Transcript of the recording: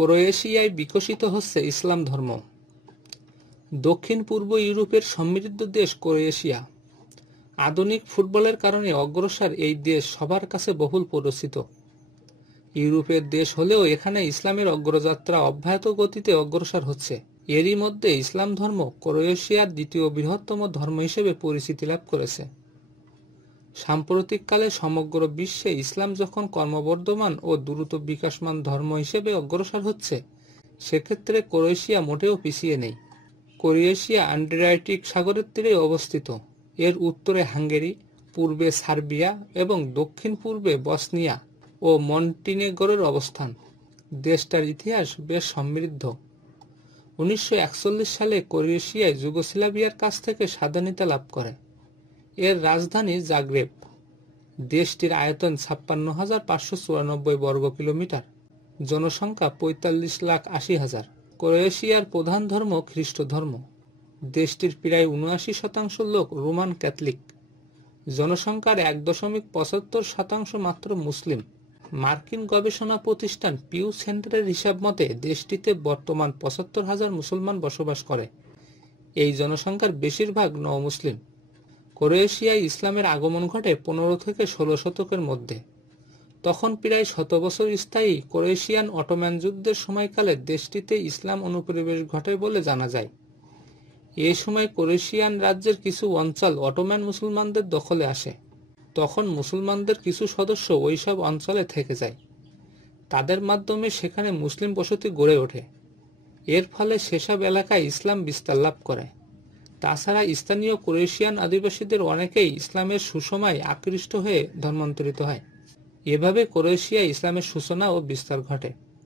ক্রোয়েশিয়ায় বিকশিত হচ্ছে ইসলাম ধর্ম। দক্ষিণ পূর্ব ইউরোপের সমৃদ্ধ দেশ ক্রোয়েশিয়া। আধুনিক ফুটবলের কারণে অগ্রসর এই দেশ সবার কাছে বহুল পরিচিত। ইউরোপের দেশ হলেও এখানে ইসলামের অগ্রযাত্রা অব্যাহত গতিতে অগ্রসর হচ্ছে। এরই মধ্যে ইসলাম ধর্ম ক্রোয়েশিয়ার দ্বিতীয় বৃহত্তম ধর্ম হিসেবে পরিচিতি লাভ করেছে। সাম্প্রতিককালে সমগ্র বিশ্বে ইসলাম যখন ক্রমবর্ধমান ও দ্রুত বিকাশমান ধর্ম হিসেবে অগ্রসর হচ্ছে, সেক্ষেত্রে ক্রোয়েশিয়া মোটেও পিছিয়ে নেই। ক্রোয়েশিয়া আড্রিয়াটিক সাগরের তীরে অবস্থিত। এর উত্তরে হাঙ্গেরি, পূর্বে সার্বিয়া এবং দক্ষিণ পূর্বে বসনিয়া ও মন্টিনেগ্রোর অবস্থান। দেশটার ইতিহাস বেশ সমৃদ্ধ। 1941 সালে ক্রোয়েশিয়ায় যুগোস্লাভিয়ার কাছ থেকে স্বাধীনতা লাভ করে। এর রাজধানী জাগ্রেব। দেশটির আয়তন 56,594 বর্গ কিলোমিটার, জনসংখ্যা 45,80,000। ক্রোয়েশিয়ার প্রধান ধর্ম খ্রিস্ট ধর্ম। দেশটির প্রায় 79% লোক রোমান ক্যাথলিক। জনসংখ্যার 1.75% মাত্র মুসলিম। মার্কিন গবেষণা প্রতিষ্ঠান পিউ সেন্টারের হিসাব মতে দেশটিতে বর্তমান 75,000 মুসলমান বসবাস করে। এই জনসংখ্যার বেশিরভাগ নও-মুসলিম। ক্রোয়েশিয়ায় ইসলামের আগমন ঘটে 15 থেকে 16 শতকের মধ্যে। তখন প্রায় 100 বছর স্থায়ী ক্রোয়েশিয়ান অটোম্যান যুদ্ধের সময়কালে দেশটিতে ইসলাম অনুপ্রবেশ ঘটে বলে জানা যায়। এ সময় ক্রোয়েশিয়ান রাজ্যের কিছু অঞ্চল অটোম্যান মুসলমানদের দখলে আসে। তখন মুসলমানদের কিছু সদস্য ওইসব অঞ্চলে থেকে যায়। তাদের মাধ্যমে সেখানে মুসলিম বসতি গড়ে ওঠে। এর ফলে সেসব এলাকায় ইসলাম বিস্তার লাভ করে। তাছাড়া স্থানীয় ক্রোয়েশিয়ান আদিবাসীদের অনেকেই ইসলামের সুষমায় আকৃষ্ট হয়ে ধর্মান্তরিত হয়। এভাবে ক্রোয়েশিয়ায় ইসলামের সূচনা ও বিস্তার ঘটে।